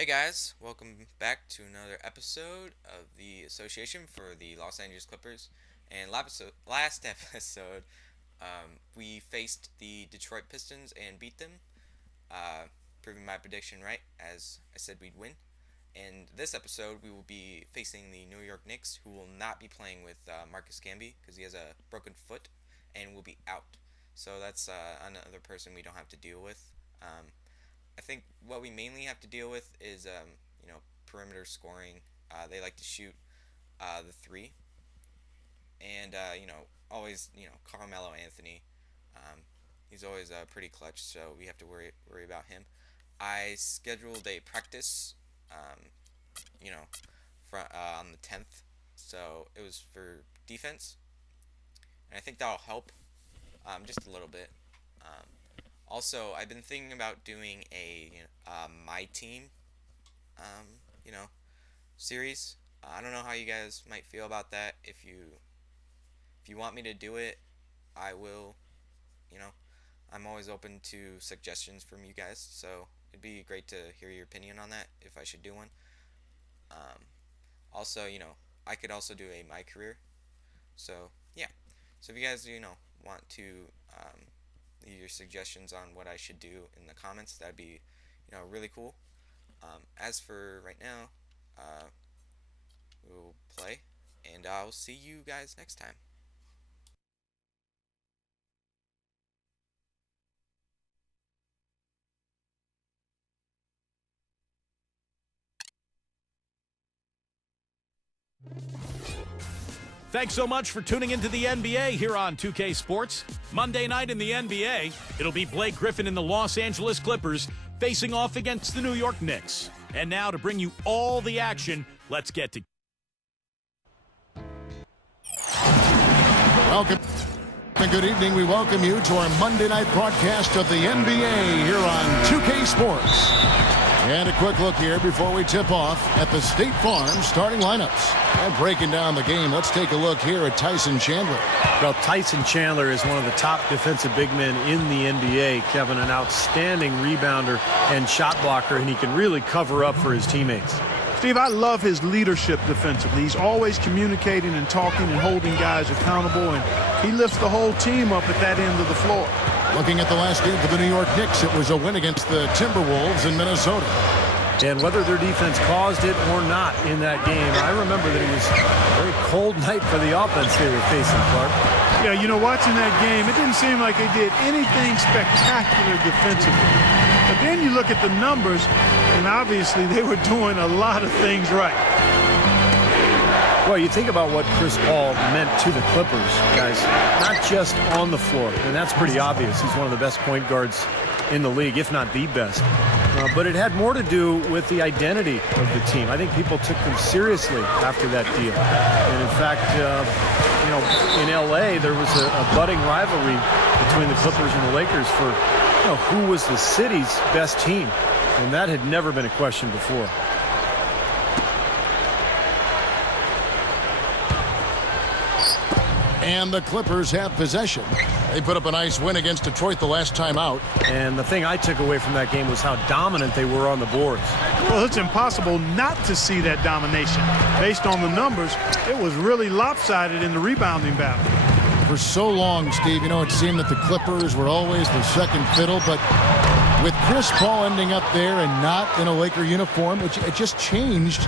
Hey guys, welcome back to another episode of the association for the Los Angeles Clippers. And last episode, we faced the Detroit Pistons and beat them, proving my prediction right, as I said we'd win. And this episode, we will be facing the New York Knicks, who will not be playing with Marcus Camby because he has a broken foot and will be out. So that's another person we don't have to deal with. I think what we mainly have to deal with is, perimeter scoring. They like to shoot the three, and always, Carmelo Anthony. He's always pretty clutch, so we have to worry about him. I scheduled a practice, on the 10th, so it was for defense, and I think that'll help, just a little bit. Also, I've been thinking about doing a MyTeam, series. I don't know how you guys might feel about that. If you want me to do it, I will. I'm always open to suggestions from you guys. So it'd be great to hear your opinion on that if I should do one. Also, I could also do a MyCareer. So yeah. So if you guys want to leave your suggestions on what I should do in the comments, that'd be really cool. As for right now, we'll play, and I'll see you guys next time. Thanks so much for tuning into the NBA here on 2K Sports. Monday night in the NBA, it'll be Blake Griffin and the Los Angeles Clippers facing off against the New York Knicks. And now to bring you all the action, let's get to... Welcome and good evening. We welcome you to our Monday night broadcast of the NBA here on 2K Sports. And a quick look here before we tip off at the State Farm starting lineups. And breaking down the game, let's take a look here at Tyson Chandler. Well, Tyson Chandler is one of the top defensive big men in the NBA. Kevin, an outstanding rebounder and shot blocker, and he can really cover up for his teammates. Steve, I love his leadership defensively. He's always communicating and talking and holding guys accountable, and he lifts the whole team up at that end of the floor. Looking at the last game for the New York Knicks, it was a win against the Timberwolves in Minnesota. And whether their defense caused it or not in that game, I remember that it was a very cold night for the offense they were facing, Clark. Yeah, watching that game, it didn't seem like they did anything spectacular defensively. But then you look at the numbers, and obviously they were doing a lot of things right. Well, you think about what Chris Paul meant to the Clippers, guys, not just on the floor, and that's pretty obvious. He's one of the best point guards in the league, if not the best. But it had more to do with the identity of the team. I think people took them seriously after that deal. And in fact, in L.A., there was a budding rivalry between the Clippers and the Lakers for who was the city's best team. And that had never been a question before. And the Clippers have possession. They put up a nice win against Detroit the last time out. And the thing I took away from that game was how dominant they were on the boards. Well, it's impossible not to see that domination. Based on the numbers, it was really lopsided in the rebounding battle. For so long, Steve, it seemed that the Clippers were always the second fiddle, but with Chris Paul ending up there and not in a Laker uniform, it just changed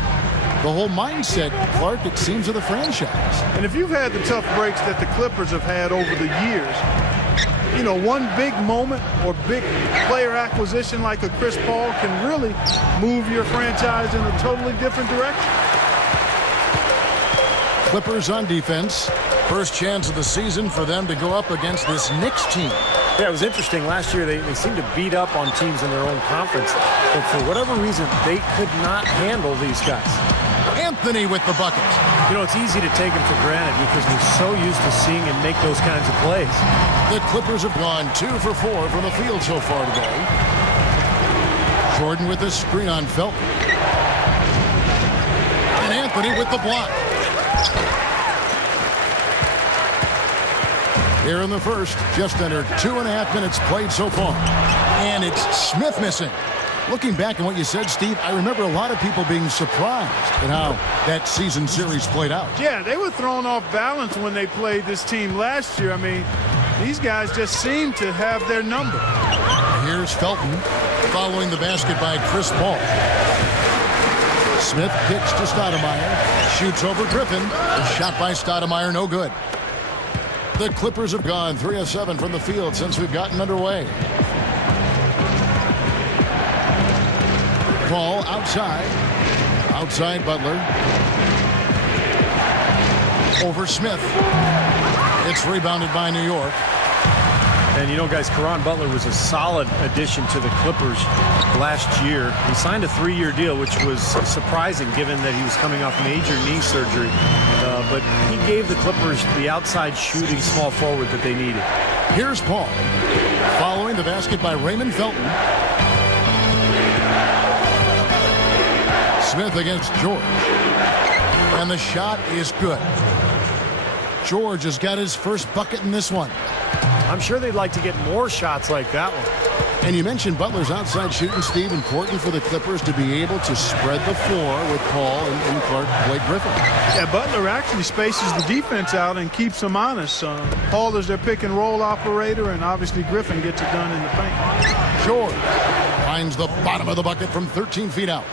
the whole mindset, Clark, it seems, of the franchise. And if you've had the tough breaks that the Clippers have had over the years, one big moment or big player acquisition like a Chris Paul can really move your franchise in a totally different direction. Clippers on defense. First chance of the season for them to go up against this Knicks team. Yeah, it was interesting. Last year, they seemed to beat up on teams in their own conference. But for whatever reason, they could not handle these guys. Anthony with the bucket. It's easy to take him for granted because we're so used to seeing him make those kinds of plays. The Clippers have gone 2 for 4 from the field so far today. Jordan with the screen on Felton. And Anthony with the block. Here in the first, just under 2.5 minutes played so far. And it's Smith missing. Looking back on what you said, Steve, I remember a lot of people being surprised at how that season series played out. Yeah, they were thrown off balance when they played this team last year. I mean, these guys just seem to have their number. Here's Felton following the basket by Chris Paul. Smith kicks to Stoudemire, shoots over Griffin. A shot by Stoudemire, no good. The Clippers have gone 3 of 7 from the field since we've gotten underway. Paul outside. Outside Butler. Over Smith. It's rebounded by New York. And you know, guys, Caron Butler was a solid addition to the Clippers last year. He signed a 3-year deal, which was surprising given that he was coming off major knee surgery. But he gave the Clippers the outside shooting small forward that they needed. Here's Paul following the basket by Raymond Felton. Smith against George. And the shot is good. George has got his first bucket in this one. I'm sure they'd like to get more shots like that one. And you mentioned Butler's outside shooting, Steve. Important for the Clippers to be able to spread the floor with Paul and Clark, Blake Griffin. Yeah, Butler actually spaces the defense out and keeps them honest. Paul is their pick and roll operator, and obviously Griffin gets it done in the paint. George finds the bottom of the bucket from 13 feet out.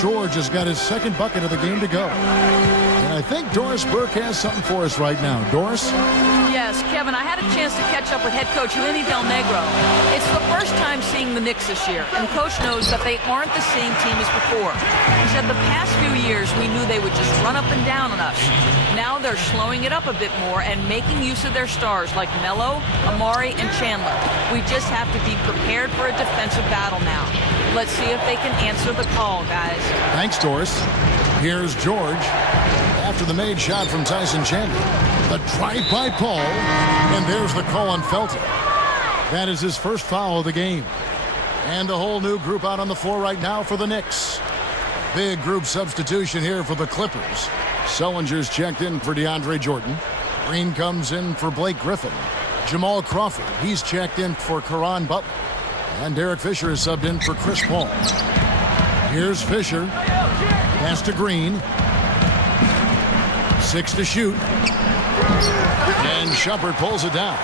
George has got his second bucket of the game to go. And I think Doris Burke has something for us right now. Doris? Yes, Kevin, I had a chance to catch up with head coach Lenny Del Negro. It's the first time seeing the Knicks this year, and coach knows that they aren't the same team as before. He said the past few years we knew they would just run up and down on us. Now they're slowing it up a bit more and making use of their stars like Melo, Amari, and Chandler. We just have to be prepared for a defensive battle now. Let's see if they can answer the call, guys. Thanks, Doris. Here's George. After the made shot from Tyson Chandler. The drive by Paul. And there's the call on Felton. That is his first foul of the game. And a whole new group out on the floor right now for the Knicks. Big group substitution here for the Clippers. Sullinger's checked in for DeAndre Jordan. Green comes in for Blake Griffin. Jamal Crawford, he's checked in for Caron Butler. And Derek Fisher is subbed in for Chris Paul. Here's Fisher. Pass to Green. 6 to shoot. And Shumpert pulls it down.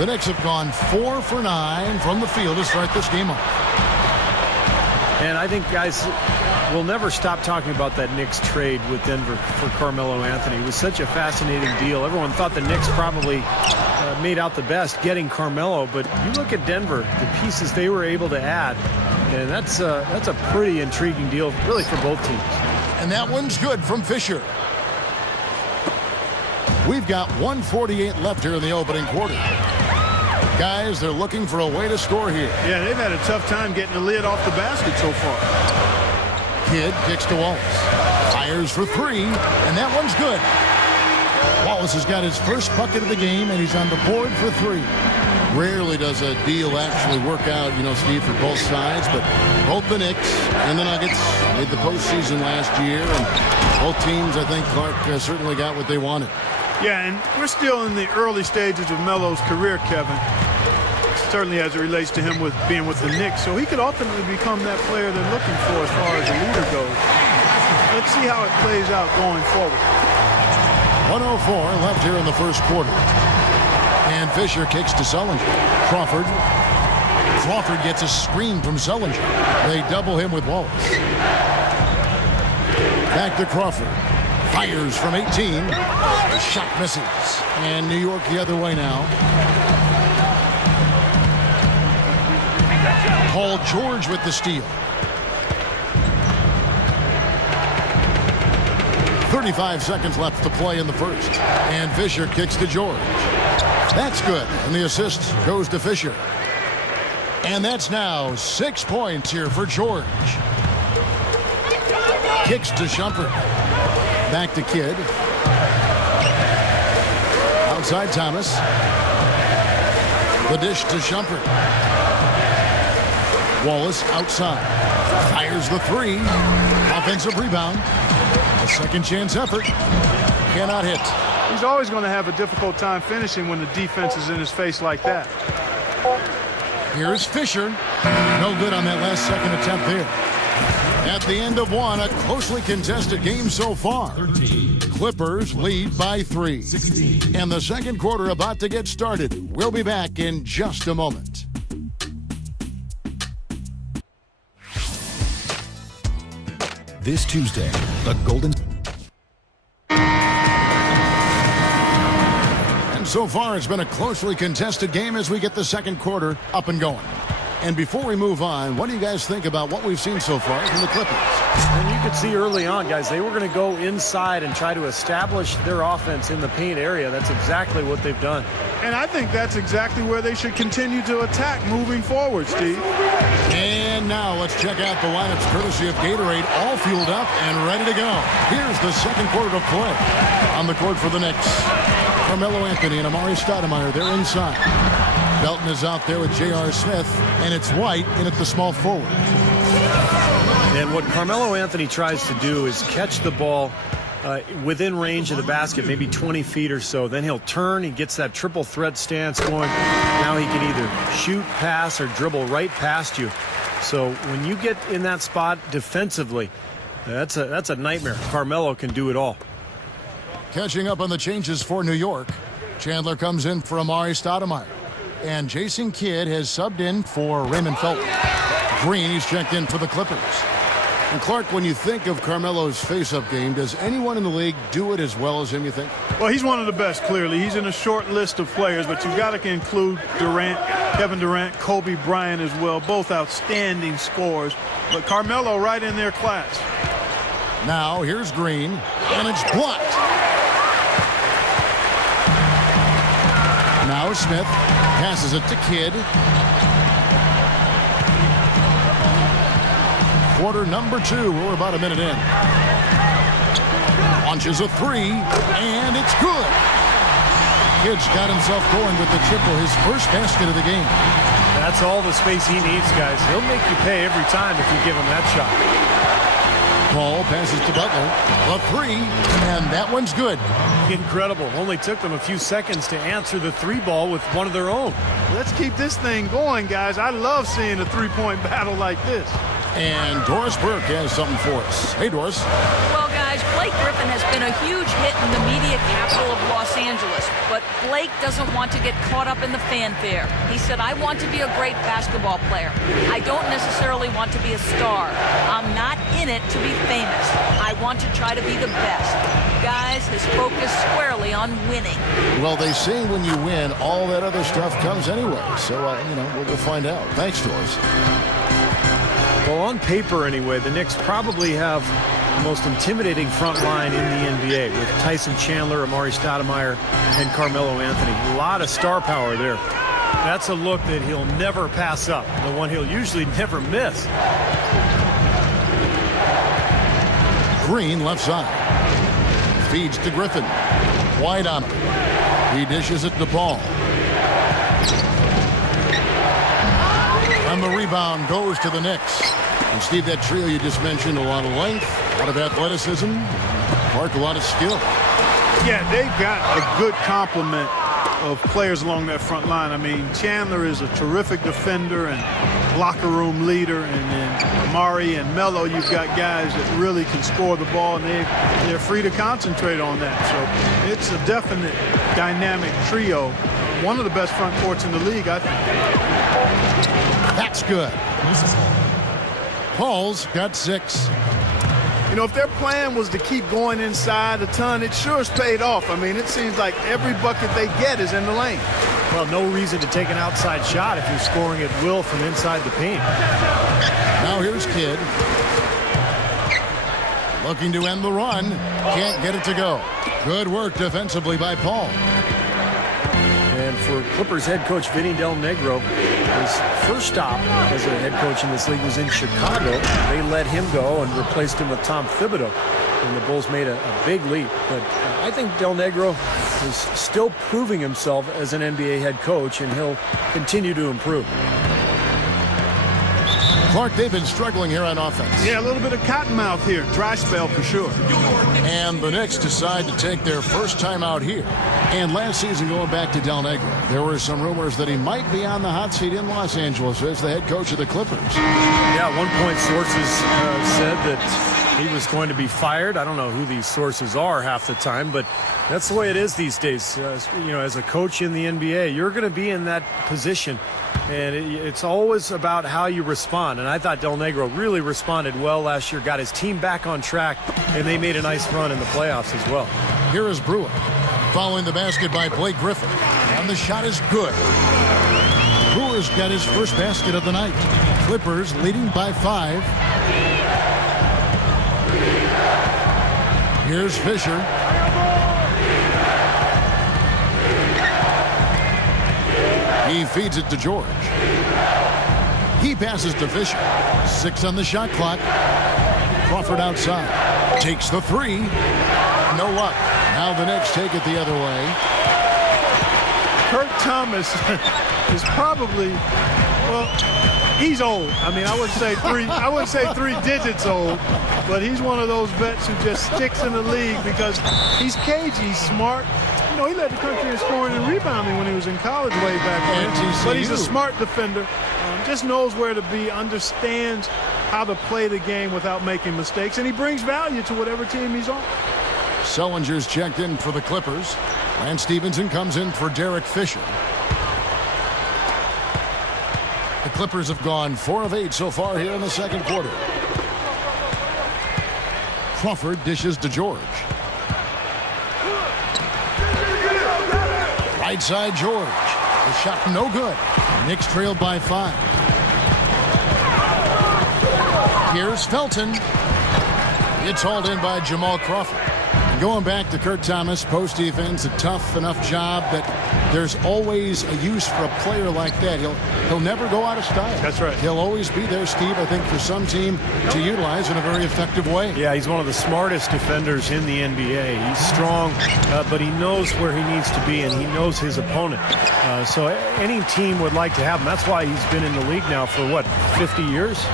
The Knicks have gone 4 for 9 from the field to start this game off. And I think, guys, we'll never stop talking about that Knicks trade with Denver for Carmelo Anthony. It was such a fascinating deal. Everyone thought the Knicks probably made out the best getting Carmelo, but you look at Denver, the pieces they were able to add, and that's a pretty intriguing deal, really, for both teams. And that one's good from Fisher. We've got 1:48 left here in the opening quarter. Guys, they're looking for a way to score here. Yeah, they've had a tough time getting the lid off the basket so far. Kidd kicks to Wallace. Fires for 3, and that one's good. Wallace has got his first bucket of the game, and he's on the board for 3. Rarely does a deal actually work out, you know, Steve, for both sides, but both the Knicks and the Nuggets made the postseason last year, and both teams, I think, Clark certainly got what they wanted. Yeah, and we're still in the early stages of Melo's career, Kevin. Certainly as it relates to him with being with the Knicks. So he could ultimately become that player they're looking for as far as the leader goes. Let's see how it plays out going forward. 1:04 left here in the first quarter. And Fisher kicks to Sullinger. Crawford gets a screen from Sullinger. They double him with Wallace. Back to Crawford. Fires from 18. The shot misses. And New York the other way now. Paul George with the steal. 35 seconds left to play in the first. And Fisher kicks to George. That's good. And the assist goes to Fisher. And that's now 6 points here for George. Kicks to Shumpert. Back to Kidd. Outside Thomas. The dish to Shumpert. Wallace outside. Fires the 3. Offensive rebound. A second chance effort. Cannot hit. He's always going to have a difficult time finishing when the defense is in his face like that. Here's Fisher. No good on that last second attempt there. At the end of one, a closely contested game so far. Clippers lead by 3. And the second quarter about to get started. We'll be back in just a moment. This Tuesday, the Golden... And so far, it's been a closely contested game as we get the second quarter up and going. And before we move on, what do you guys think about what we've seen so far from the Clippers? And you could see early on, guys, they were going to go inside and try to establish their offense in the paint area. That's exactly what they've done. And I think that's exactly where they should continue to attack moving forward, Steve. And now let's check out the lineups courtesy of Gatorade, all fueled up and ready to go. Here's the second quarter of play. On the court for the Knicks, Carmelo Anthony and Amari Stoudemire, they're inside. Belton is out there with J.R. Smith, and it's White in at the small forward. And what Carmelo Anthony tries to do is catch the ball within range of the basket, maybe 20 feet or so. Then he'll turn, he gets that triple threat stance going. Now he can either shoot, pass, or dribble right past you. So when you get in that spot defensively, that's a nightmare. Carmelo can do it all. Catching up on the changes for New York, Chandler comes in for Amari Stoudemire. And Jason Kidd has subbed in for Raymond Felton. Green, he's checked in for the Clippers. And Clark, when you think of Carmelo's face-up game, does anyone in the league do it as well as him, you think? Well, he's one of the best, clearly. He's in a short list of players, but you've got to include Durant, Kevin Durant, Kobe Bryant as well, both outstanding scorers. But Carmelo right in their class. Now, here's Green, and it's blocked. Now Smith passes it to Kidd. Quarter number 2. We're about a minute in. Launches a 3, and it's good. Kidd's got himself going with the triple, his first basket of the game. That's all the space he needs, guys. He'll make you pay every time if you give him that shot. Paul passes to Butler. A 3, and that one's good. Incredible. Only took them a few seconds to answer the 3-ball with one of their own. Let's keep this thing going, guys. I love seeing a three-point battle like this. And Doris Burke has something for us. Hey, Doris. Well, guys, Blake Griffin has been a huge hit in the media capital of Los Angeles, but Blake doesn't want to get caught up in the fanfare. He said, I want to be a great basketball player. I don't necessarily want to be a star. I'm not in it to be famous. I want to try to be the best. Guys, his focus squarely on winning. Well, they say when you win, all that other stuff comes anyway. So, we'll find out. Thanks, Doris. Well, on paper anyway, the Knicks probably have the most intimidating front line in the NBA with Tyson Chandler, Amari Stoudemire, and Carmelo Anthony. A lot of star power there. That's a look that he'll never pass up, the one he'll usually never miss. Green left side. Feeds to Griffin. White on him. He dishes it to Paul. And the rebound goes to the Knicks. And Steve, that trio you just mentioned, a lot of length, a lot of athleticism, Clark, a lot of skill. Yeah, they've got a good complement of players along that front line. I mean, Chandler is a terrific defender and locker room leader, and then Amari and Melo, you've got guys that really can score the ball, and they're free to concentrate on that. So it's a definite dynamic trio. One of the best front courts in the league, I think. That's good. Paul's got 6. You know, if their plan was to keep going inside a ton, it sure has paid off. I mean, it seems like every bucket they get is in the lane. Well, no reason to take an outside shot if you're scoring at will from inside the paint. Now here's Kidd. Looking to end the run. Can't get it to go. Good work defensively by Paul. And for Clippers head coach Vinny Del Negro, his first stop as a head coach in this league was in Chicago. They let him go and replaced him with Tom Thibodeau. And the Bulls made a big leap. But I think Del Negro is still proving himself as an NBA head coach, and he'll continue to improve. Clark, they've been struggling here on offense. Yeah, a little bit of cottonmouth here. Dry spell for sure. And the Knicks decide to take their first time out here. And last season, going back to Del Negro, there were some rumors that he might be on the hot seat in Los Angeles as the head coach of the Clippers. Yeah, at one point sources said that he was going to be fired. I don't know who these sources are half the time, but that's the way it is these days. As a coach in the NBA, you're going to be in that position. And it's always about how you respond. And I thought Del Negro really responded well last year, got his team back on track, and they made a nice run in the playoffs as well. Here is Brewer, following the basket by Blake Griffin. And the shot is good. Brewer's got his first basket of the night. Clippers leading by 5. Here's Fisher. He feeds it to George. He passes to Fisher. 6 on the shot clock. Crawford outside. Takes the 3. No luck. Now the Knicks take it the other way. Kurt Thomas is probably, well, he's old. I mean, I wouldn't say 3 digits old, but he's one of those vets who just sticks in the league because he's cagey, he's smart. You know, he led the country in scoring and rebounding when he was in college way back when. But he's a smart defender, just knows where to be, understands how to play the game without making mistakes, and he brings value to whatever team he's on. Sellinger's checked in for the Clippers. Lance Stevenson comes in for Derek Fisher. The Clippers have gone 4 of 8 so far here in the second quarter. Crawford dishes to George. Right side George. The shot no good. Knicks trailed by 5. Here's Felton. It's hauled in by Jamal Crawford. Going back to Kurt Thomas, post defense, a tough enough job that there's always a use for a player like that. He'll never go out of style. That's right. He'll always be there, Steve, I think, for some team to utilize in a very effective way. Yeah, he's one of the smartest defenders in the NBA. He's strong, but he knows where he needs to be, and he knows his opponent. So any team would like to have him. That's why he's been in the league now for, 50 years?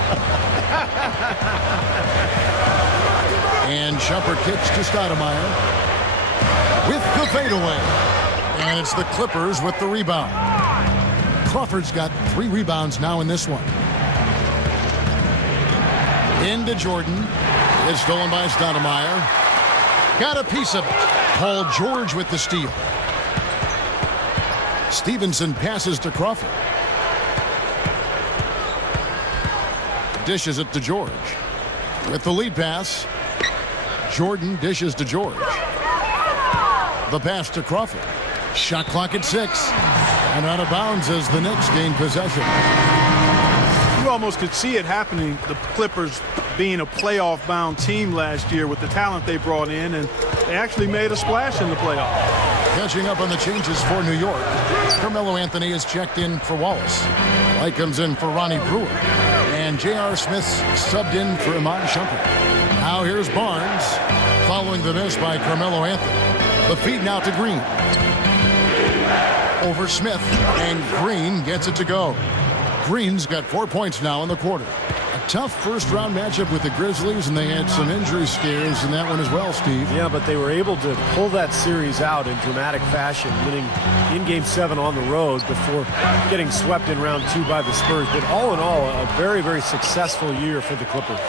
And Shumpert kicks to Stoudemire with the fadeaway. And it's the Clippers with the rebound. Crawford's got 3 rebounds now in this one. Into Jordan. It's stolen by Stoudemire. Got a piece of it. Paul George with the steal. Stevenson passes to Crawford. Dishes it to George. With the lead pass. Jordan dishes to George. The pass to Crawford. Shot clock at 6. And out of bounds as the Knicks gain possession. You almost could see it happening, the Clippers being a playoff-bound team last year with the talent they brought in, and they actually made a splash in the playoffs. Catching up on the changes for New York. Carmelo Anthony is checked in for Wallace. White comes in for Ronnie Brewer. And J.R. Smith's subbed in for Iman Shumpert. Now here's Barnes, following the miss by Carmelo Anthony. The feed now to Green. Over Smith, and Green gets it to go. Green's got 4 points now in the quarter. A tough first-round matchup with the Grizzlies, and they had some injury scares in that one as well, Steve. Yeah, but they were able to pull that series out in dramatic fashion, winning in Game 7 on the road before getting swept in round 2 by the Spurs. But all in all, a very, very successful year for the Clippers.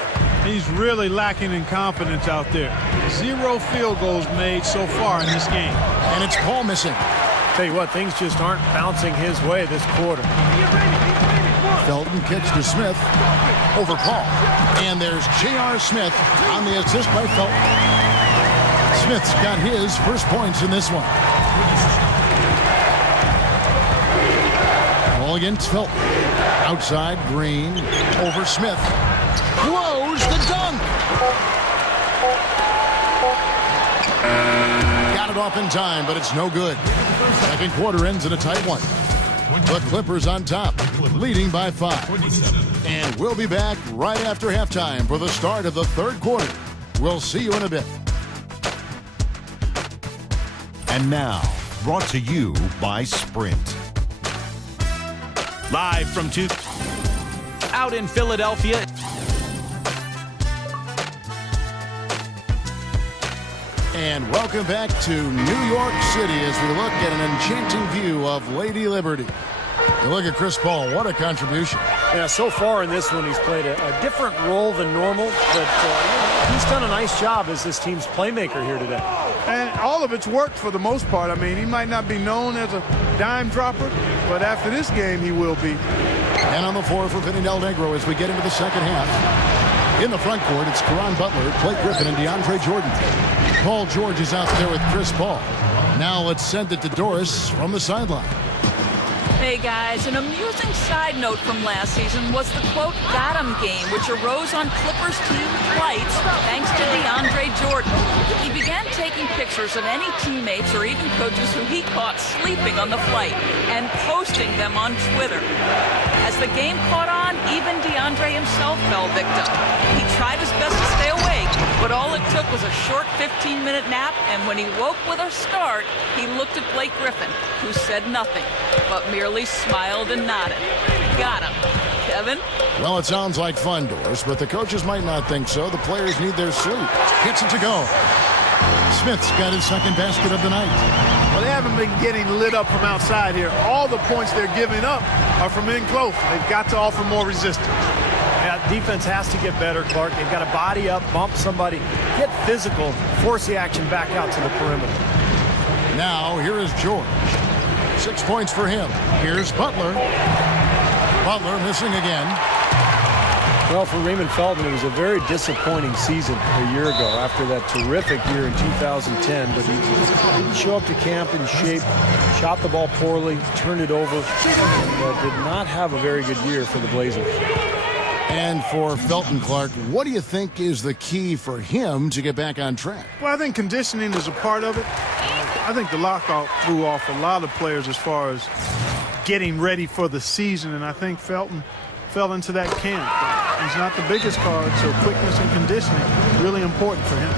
He's really lacking in confidence out there. 0 field goals made so far in this game. And it's Paul missing. Tell you what, things just aren't bouncing his way this quarter. Felton kicks to Smith over Paul. And there's J.R. Smith on the assist by Felton. Smith's got his first points in this one. Ball against Felton. Outside, Green over Smith. Blows the dunk. Got it off in time, but it's no good. Second quarter ends in a tight one. The Clippers on top, leading by 5. And we'll be back right after halftime for the start of the third quarter. We'll see you in a bit. And now, brought to you by Sprint. Live from 2. out in Philadelphia. And welcome back to New York City as we look at an enchanting view of Lady Liberty. You look at Chris Paul, what a contribution. Yeah, so far in this one, he's played a different role than normal, but he's done a nice job as this team's playmaker here today. And all of it's worked for the most part. I mean, he might not be known as a dime dropper, but after this game, he will be. And on the floor for Vinny Del Negro as we get into the second half. In the front court, it's Caron Butler, Blake Griffin, and DeAndre Jordan. Paul George is out there with Chris Paul. Now let's send it to Doris from the sideline. Hey guys, an amusing side note from last season was the quote "got 'em" game, which arose on Clippers team flights thanks to DeAndre Jordan. He began taking pictures of any teammates or even coaches who he caught sleeping on the flight and posting them on Twitter. As the game caught on, even DeAndre himself fell victim. He tried his best to stay awake, but all it took was a short 15-minute nap, and when he woke with a start, he looked at Blake Griffin, who said nothing, but merely smiled and nodded. Got him. Kevin? Well, it sounds like fun, Doris, but the coaches might not think so. The players need their sleep. Gets it to go. Smith's got his second basket of the night. Well, they haven't been getting lit up from outside here. All the points they're giving up are from in close. They've got to offer more resistance. Yeah, defense has to get better, Clark. They've got to body up, bump somebody, get physical, force the action back out to the perimeter. Now, here is George. 6 points for him. Here's Butler. Butler missing again. Well, for Raymond Felton, it was a very disappointing season a year ago after that terrific year in 2010, but he didn't show up to camp in shape, shot the ball poorly, turned it over, and did not have a very good year for the Blazers. And for Felton, Clark, what do you think is the key for him to get back on track? Well, I think conditioning is a part of it. I think the lockout threw off a lot of players as far as getting ready for the season, and I think Felton fell into that camp. He's not the biggest card, so quickness and conditioning really important for him.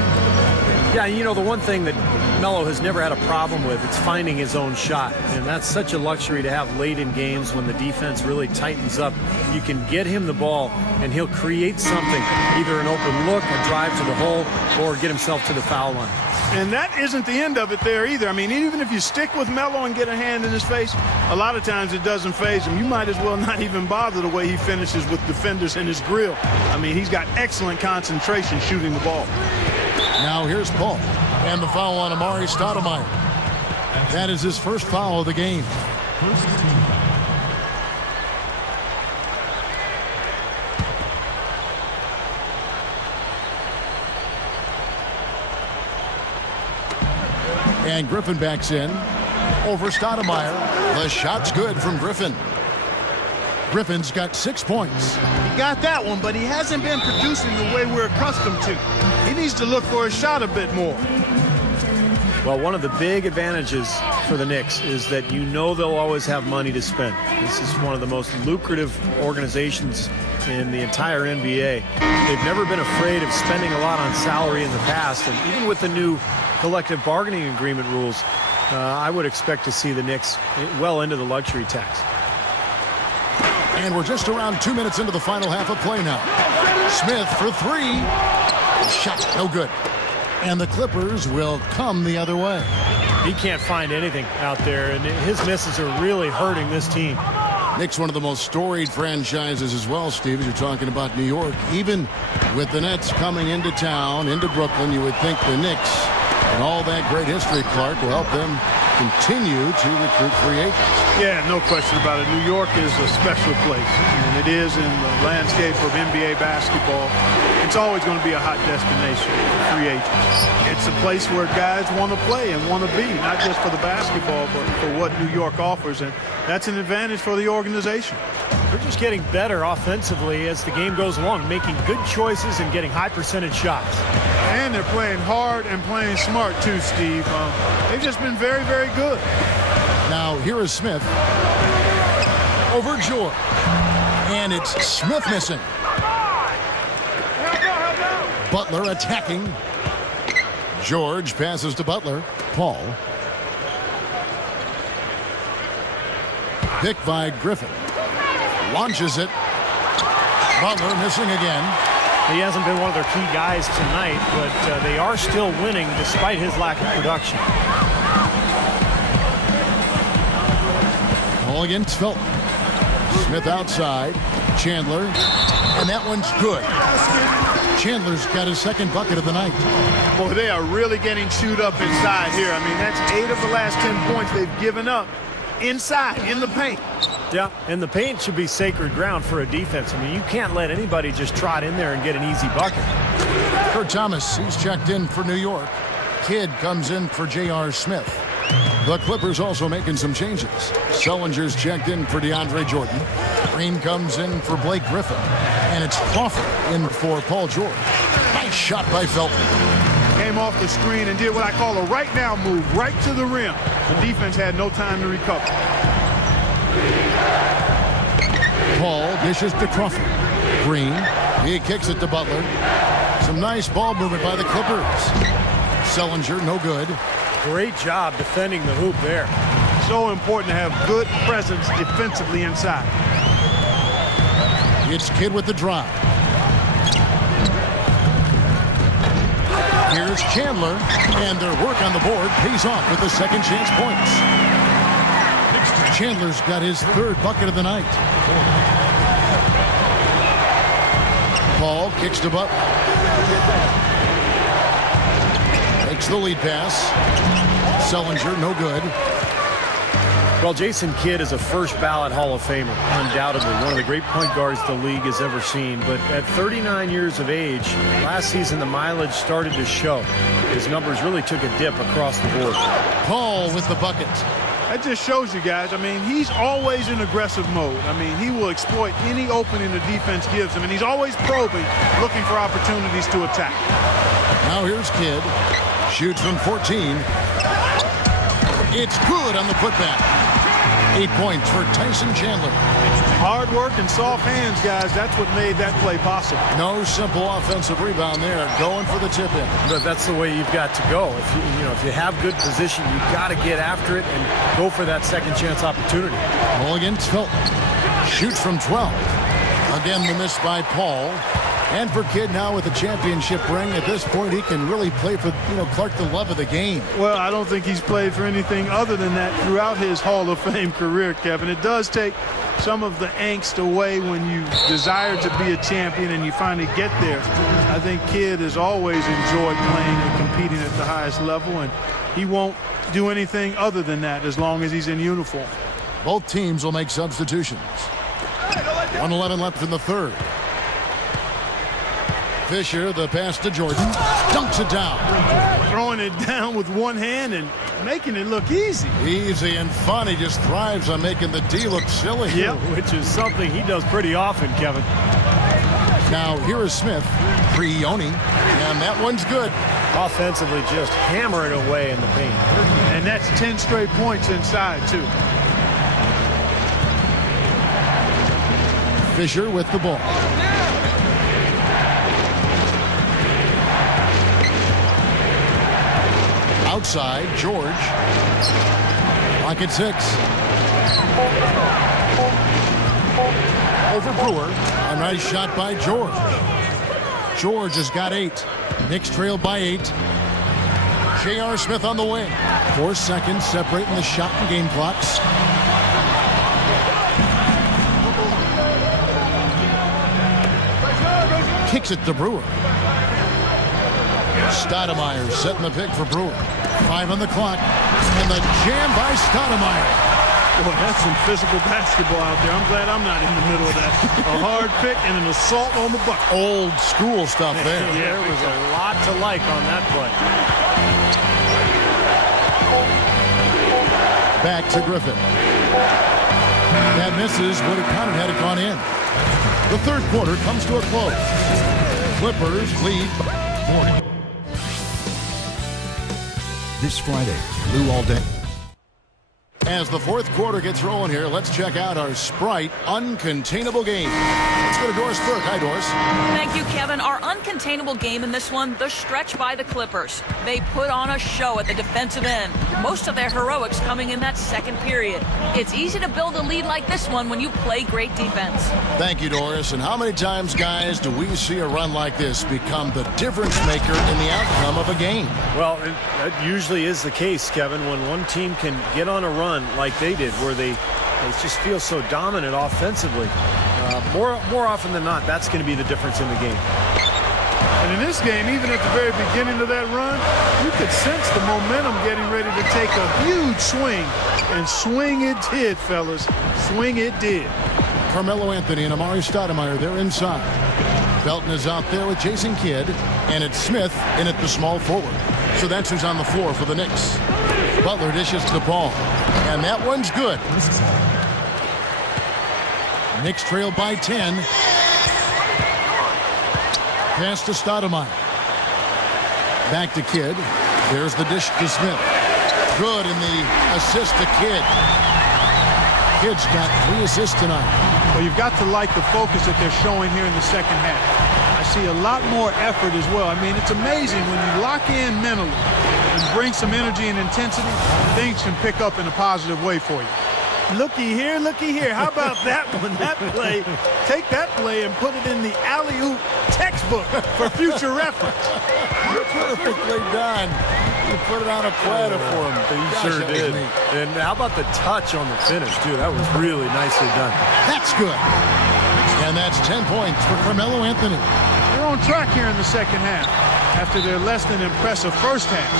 Yeah, you know, the one thing that Melo has never had a problem with, it's finding his own shot. And that's such a luxury to have late in games when the defense really tightens up. You can get him the ball, and he'll create something, either an open look, a drive to the hole, or get himself to the foul line. And that isn't the end of it there either. I mean, even if you stick with Melo and get a hand in his face, a lot of times it doesn't faze him. You might as well not even bother the way he finishes with defenders in his grill. I mean, he's got excellent concentration shooting the ball. Now here's Paul. And the foul on Amari Stoudemire. That is his first foul of the game. And Griffin backs in over Stoudemire. The shot's good from Griffin. Griffin's got 6 points. He got that one, but he hasn't been producing the way we're accustomed to. He needs to look for his shot a bit more. Well, one of the big advantages for the Knicks is that you know they'll always have money to spend. This is one of the most lucrative organizations in the entire NBA. They've never been afraid of spending a lot on salary in the past, and even with the new collective bargaining agreement rules, I would expect to see the Knicks well into the luxury tax. And we're just around 2 minutes into the final half of play now. Smith for three. Shot no good. And the Clippers will come the other way. He can't find anything out there, and his misses are really hurting this team. Knicks, one of the most storied franchises as well, Steve, as you're talking about New York. Even with the Nets coming into town, into Brooklyn, you would think the Knicks and all that great history, Clark, will help them continue to recruit free agents. Yeah, no question about it. New York is a special place, and it is in the landscape of NBA basketball. It's always going to be a hot destination for free agents. It's a place where guys want to play and want to be, not just for the basketball, but for what New York offers, and that's an advantage for the organization. They're just getting better offensively as the game goes along, making good choices and getting high percentage shots. And they're playing hard and playing smart too, Steve. They've just been very, very good. Now here is Smith over George. And it's Smith missing. Butler attacking. George passes to Butler. Paul. Picked by Griffin. Launches it. Butler missing again. He hasn't been one of their key guys tonight, but they are still winning despite his lack of production. Ball against Felton. Smith outside. Chandler. And that one's good. Chandler's got his second bucket of the night. Boy, they are really getting chewed up inside here. I mean, that's 8 of the last 10 points they've given up inside, in the paint. Yeah, and the paint should be sacred ground for a defense. I mean, you can't let anybody just trot in there and get an easy bucket. Kurt Thomas, he's checked in for New York. Kidd comes in for J.R. Smith. The Clippers also making some changes. Sellinger's checked in for DeAndre Jordan. Green comes in for Blake Griffin. And it's Crawford in for Paul George. Nice shot by Felton. Came off the screen and did what I call a right now move, right to the rim. The defense had no time to recover. Paul dishes to Crawford. Green, he kicks it to Butler. Some nice ball movement by the Clippers. Sellinger, no good. Great job defending the hoop there. So important to have good presence defensively inside. It's Kidd with the drive. Here's Chandler, and their work on the board pays off with the second chance points. Chandler's got his third bucket of the night. Paul kicks to Butler. Takes the lead pass. Sellinger, no good. Well, Jason Kidd is a first ballot Hall of Famer, undoubtedly one of the great point guards the league has ever seen. But at 39 years of age, last season the mileage started to show. His numbers really took a dip across the board. Paul with the bucket. That just shows you guys, I mean, he's always in aggressive mode. I mean, he will exploit any opening the defense gives him, and he's always probing, looking for opportunities to attack. Now here's Kidd. Shoots from 14. It's good on the putback. 8 points for Tyson Chandler. Hard work and soft hands, guys. That's what made that play possible. No simple offensive rebound there. Going for the tip-in. But that's the way you've got to go. If you have good position, you've got to get after it and go for that second chance opportunity. Ball against Felton. Shoots from 12. Again, the miss by Paul. And for Kidd now with the championship ring, at this point he can really play for, Clark, the love of the game. Well, I don't think he's played for anything other than that throughout his Hall of Fame career, Kevin. It does take some of the angst away when you desire to be a champion and you finally get there. I think Kidd has always enjoyed playing and competing at the highest level, and he won't do anything other than that as long as he's in uniform. Both teams will make substitutions. 1:11 left in the third. Fisher, the pass to Jordan, dunks it down. Throwing it down with one hand and making it look easy. Easy and fun. He just thrives on making the D look silly. Yep, which is something he does pretty often, Kevin. Now here is Smith, Prioni, and that one's good. Offensively, just hammer it away in the paint. And that's 10 straight points inside, too. Fisher with the ball. Outside, George. Lock at 6. Over Brewer. A nice shot by George. George has got 8. Knicks trail by 8. J.R. Smith on the wing. 4 seconds separating the shot and game clocks. Kicks it to Brewer. Stoudemire setting the pick for Brewer. 5 on the clock. And the jam by Stoudemire. Boy, that's some physical basketball out there. I'm glad I'm not in the middle of that. A hard pick and an assault on the bucket. Old school stuff there. Yeah, there was a lot to like on that play. Back to Griffin. That misses, would have counted had it gone in. The third quarter comes to a close. Clippers lead by 40. This Friday, Lou All Day. As the fourth quarter gets rolling here, let's check out our Sprite Uncontainable game. Let's go to Doris Burke. Hi, Doris. Thank you, Kevin. Our uncontainable game in this one, the stretch by the Clippers. They put on a show at the defensive end. Most of their heroics coming in that second period. It's easy to build a lead like this one when you play great defense. Thank you, Doris. And how many times, guys, do we see a run like this become the difference maker in the outcome of a game? Well, that usually is the case, Kevin, when one team can get on a run like they did, where they just feel so dominant offensively. More often than not, that's going to be the difference in the game. And in this game, even at the very beginning of that run, you could sense the momentum getting ready to take a huge swing. And swing it did, fellas. Swing it did. Carmelo Anthony and Amari Stoudemire, they're inside. Belton is out there with Jason Kidd, and it's Smith in at the small forward. So that's who's on the floor for the Knicks. Butler dishes to Paul, and that one's good. Knicks trail by 10. Pass to Stoudemire. Back to Kidd. There's the dish to Smith. Good in the assist to Kidd. Kidd's got 3 assists tonight. Well, you've got to like the focus that they're showing here in the second half. I see a lot more effort as well. I mean, it's amazing when you lock in mentally and bring some energy and intensity, things can pick up in a positive way for you. Looky here, looky here. How about that one? That play, take that play and put it in the alley-oop textbook for future reference. Perfectly done. You put it on a platter for him. He sure did. And how about the touch on the finish, too? That was really nicely done. That's good. And that's 10 points for Carmelo Anthony. They're on track here in the second half after their less than impressive first half.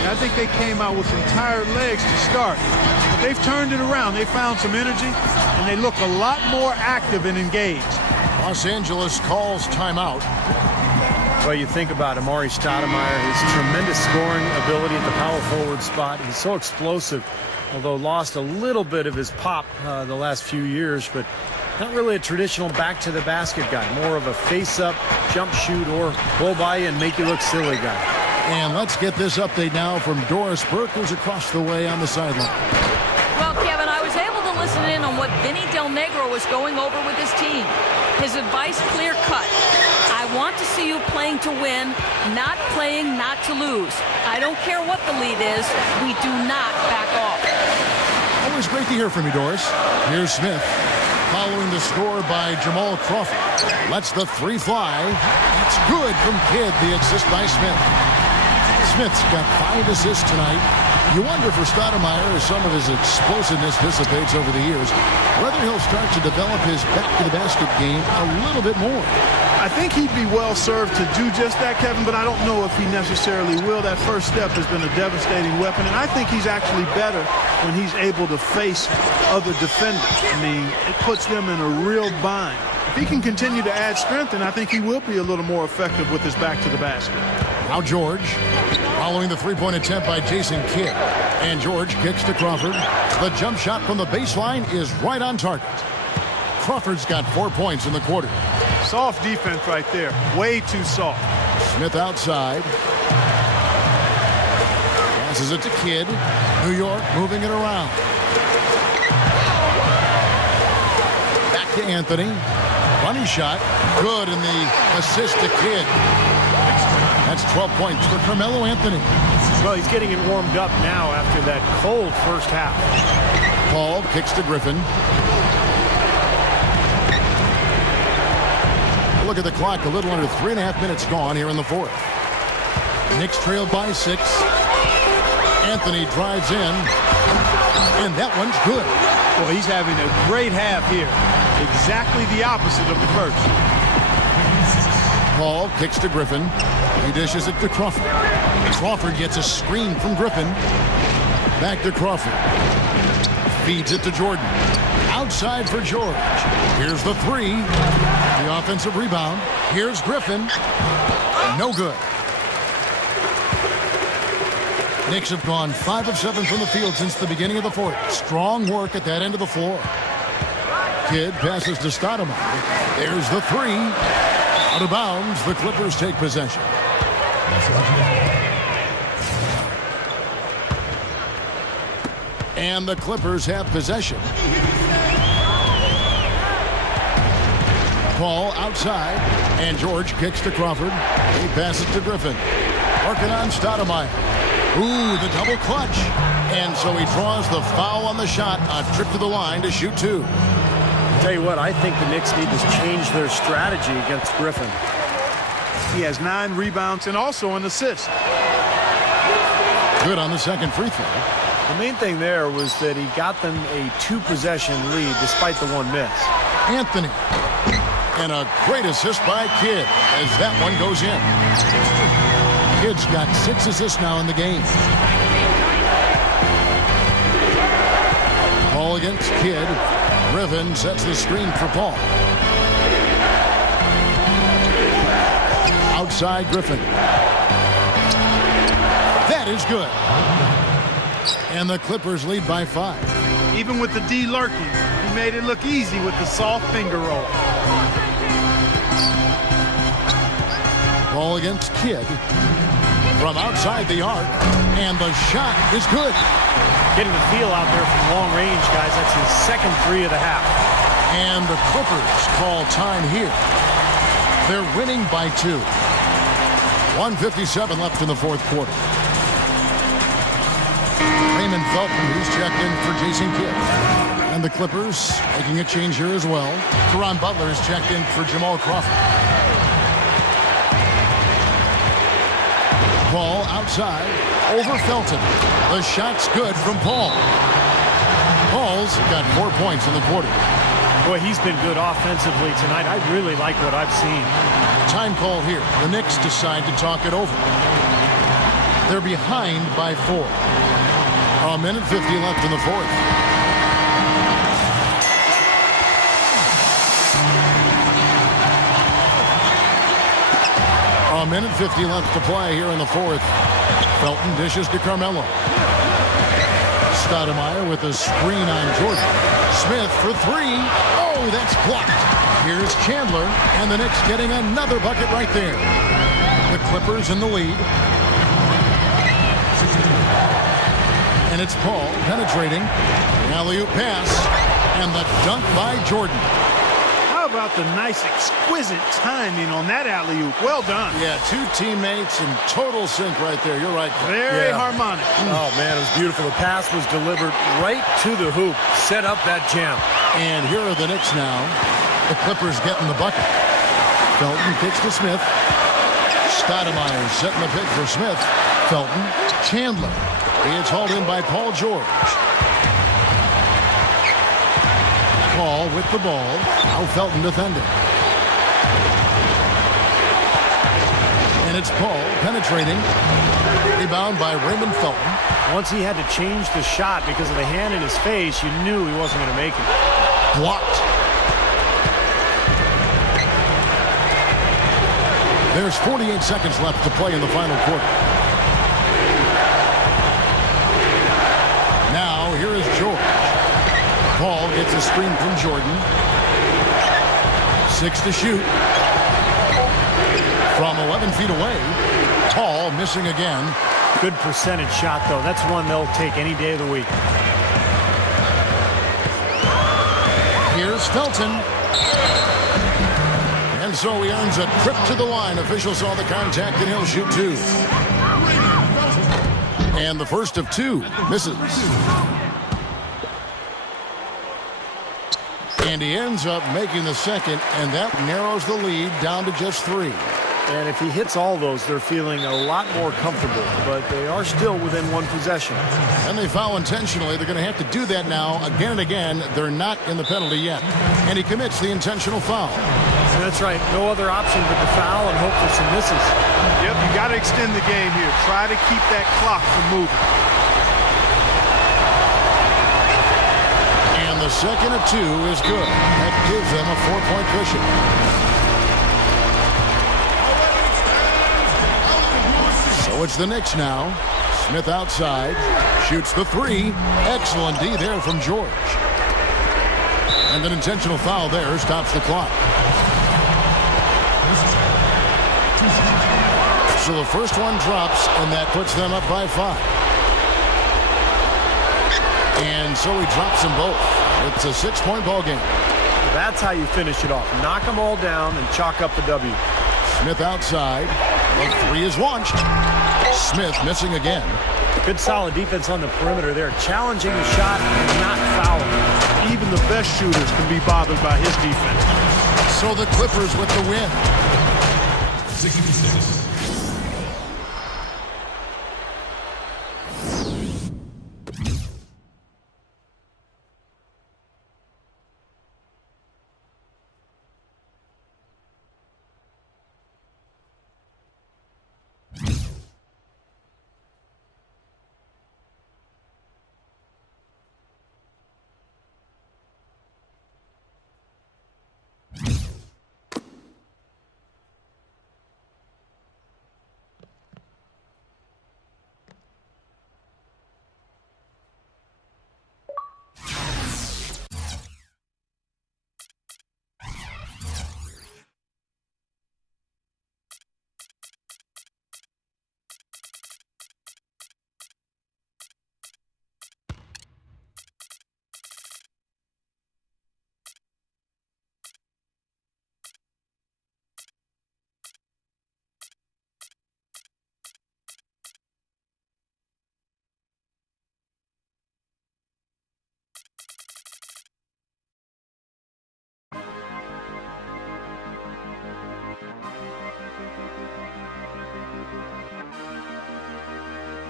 And I think they came out with some tired legs to start. But they've turned it around. They found some energy, and they look a lot more active and engaged. Los Angeles calls timeout. Well, you think about Amari Stoudemire, his tremendous scoring ability at the power forward spot. He's so explosive, although lost a little bit of his pop the last few years, but not really a traditional back-to-the-basket guy. More of a face-up, jump shoot, or blow by you and make you look silly guy. And let's get this update now from Doris Burke, who's across the way on the sideline. Well, Kevin, I was able to listen in on what Vinny Del Negro was going over with his team. His advice clear-cut. I want to see you playing to win, not playing not to lose. I don't care what the lead is. We do not back off. Always great to hear from you, Doris. Here's Smith. Following the score by Jamal Crawford. Lets the 3 fly. It's good from Kidd, the assist by Smith. Smith's got 5 assists tonight. You wonder for Stoudemire, as some of his explosiveness dissipates over the years, whether he'll start to develop his back-to-the-basket game a little bit more. I think he'd be well served to do just that, Kevin, but I don't know if he necessarily will. That first step has been a devastating weapon, and I think he's actually better when he's able to face other defenders. I mean, it puts them in a real bind. If he can continue to add strength, then I think he will be a little more effective with his back to the basket. Now George, following the three-point attempt by Jason Kidd. And George kicks to Crawford. The jump shot from the baseline is right on target. Crawford's got 4 points in the quarter. Soft defense right there. Way too soft. Smith outside. Passes it to Kidd. New York moving it around. Back to Anthony. Running shot. Good in the assist to Kidd. That's 12 points for Carmelo Anthony. Well, he's getting it warmed up now after that cold first half. Paul kicks to Griffin. Look at the clock, a little under 3.5 minutes gone here in the fourth. Knicks trailed by 6. Anthony drives in, and that one's good. Well, he's having a great half here. Exactly the opposite of the first. Paul kicks to Griffin. He dishes it to Crawford. Crawford gets a screen from Griffin. Back to Crawford. Feeds it to Jordan. Outside for George. Here's the 3. The offensive rebound. Here's Griffin. No good. Knicks have gone 5 of 7 from the field since the beginning of the fourth. Strong work at that end of the floor. Kidd passes to Stoudemire. There's the 3. Out of bounds, the Clippers take possession. And the Clippers have possession. Ball outside, and George kicks to Crawford. He passes to Griffin. Working on Stoudemire. Ooh, the double clutch. And so he draws the foul on the shot. A trip to the line to shoot two. Tell you what, I think the Knicks need to change their strategy against Griffin. He has 9 rebounds and also an assist. Good on the second free throw. The main thing there was that he got them a 2-possession lead despite the 1 miss. Anthony. And a great assist by Kidd as that one goes in. Kidd's got 6 assists now in the game. Ball against Kidd. Griffin sets the screen for Paul. Outside Griffin. That is good. And the Clippers lead by 5. Even with the D lurking, he made it look easy with the soft finger roll. Ball against Kidd. From outside the arc. And the shot is good. Getting the feel out there from long range, guys. That's his second 3 of the half. And the Clippers call time here. They're winning by 2. 1:57 left in the fourth quarter. Raymond Felton, who's checked in for Jason Kidd. And the Clippers making a change here as well. Caron Butler is checked in for Jamal Crawford. Ball outside, over Felton. The shot's good from Paul. Paul's got 4 points in the quarter. Boy, he's been good offensively tonight. I really like what I've seen. Time call here. The Knicks decide to talk it over. They're behind by 4. 1:50 left in the fourth. A 1:50 left to play here in the fourth. Felton dishes to Carmelo. Stoudemire with a screen on Jordan. Smith for 3. Oh, that's blocked. Here's Chandler, and the Knicks getting another bucket right there. The Clippers in the lead. And it's Paul penetrating. The alley-oop pass, and the dunk by Jordan. How about the nice, exquisite timing on that alley-oop? Well done. Yeah, 2 teammates in total sync right there. You're right. Very harmonic. Oh, man, it was beautiful. The pass was delivered right to the hoop. Set up that jam. And here are the Knicks now. The Clippers getting the bucket. Felton kicks to Smith. Stoudemire setting the pick for Smith. Felton. Chandler. He is hauled in by Paul George. Paul with the ball. Now Felton defending. And it's Paul penetrating. Rebound by Raymond Felton. Once he had to change the shot because of the hand in his face, you knew he wasn't going to make it. Blocked. There's 48 seconds left to play in the final quarter. Now, here is George. Paul gets a screen from Jordan. 6 to shoot. From 11 feet away. Paul missing again. Good percentage shot, though. That's one they'll take any day of the week. Here's Felton. And so he earns a trip to the line. Officials saw the contact, and he'll shoot 2. And the first of 2 misses. And he ends up making the second, and that narrows the lead down to just 3. And if he hits all those, they're feeling a lot more comfortable, but they are still within 1 possession. And they foul intentionally. They're going to have to do that now again and again. They're not in the penalty yet. And he commits the intentional foul. That's right. No other option but to foul and hope for some misses. Yep, you got to extend the game here. Try to keep that clock from moving. And the second of 2 is good. That gives them a 4-point cushion. So it's the Knicks now. Smith outside. Shoots the 3. Excellent D there from George. And an intentional foul there stops the clock. So the first one drops, and that puts them up by 5. And so he drops them both. It's a 6-point ball game. That's how you finish it off. Knock them all down and chalk up the W. Smith outside. The three is launched. Smith missing again. Good solid defense on the perimeter there. Challenging the shot and not fouling. Even the best shooters can be bothered by his defense. So the Clippers with the win. 66.